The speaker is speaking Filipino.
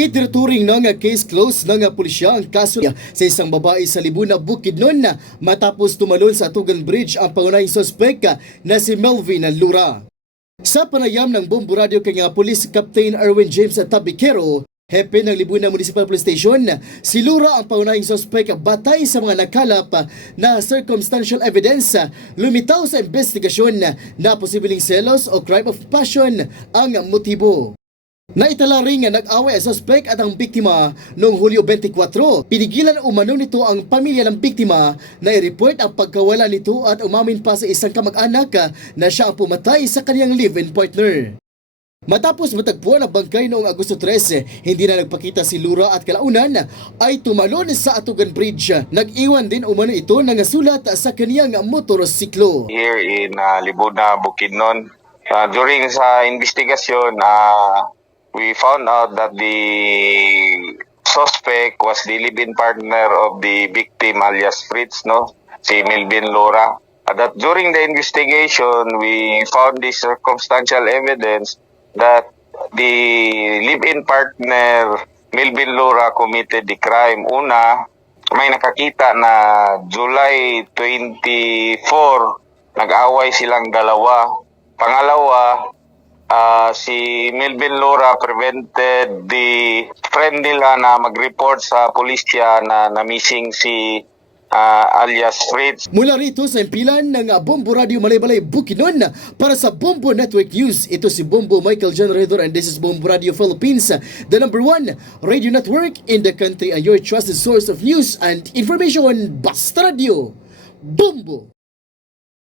Itinuturing na nga case closed na nga pulisya ang kaso sa isang babae sa Libuna, Bukidnon matapos tumalon sa Tugan Bridge ang pangunahing suspect na si Melvin Lura. Sa panayam ng Bombo Radio kay nga Police Captain Erwin James Tabikero, hepe ng Libuna Municipal Police Station, si Lura ang pangunahing suspect batay sa mga nakalap na circumstantial evidence. Lumitaw sa investigasyon na posibleng selos o crime of passion ang motibo. Naitala rin nga nag-away ang suspect at ang biktima noong Hulyo 24. Pinigilan umano nito ang pamilya ng biktima na i-report ang pagkawala nito at umamin pa sa isang kamag-anak na siya ang pumatay sa kanyang live-in partner. Matapos matagpuan ang bangkay noong Agosto 13, hindi na nagpakita si Lura at kalaunan ay tumalon sa Atugan Bridge. Nag-iwan din umano ito ng sulat sa kaniyang motorsiklo. Here in Libuna, Bukidnon, during sa investigasyon, we found out that the suspect was the live-in partner of the victim alias Fritz, si Melvin Lura. That during the investigation, we found the circumstantial evidence that the live-in partner Melvin Lura committed the crime. Una, may nakakita na July 24, nag-away silang dalawa. Pangalawa, si Melvin Lura prevented the friend nila na mag-report sa pulisya na missing si alias Fritz. Mula rito sa impilan ng Bombo Radio Malay-Balay, Bukidnon, para sa Bombo Network News, ito si Bombo Michael John Redor and this is Bombo Radio Philippines, the #1 radio network in the country and your trusted source of news and information. Basta Radio, Bombo!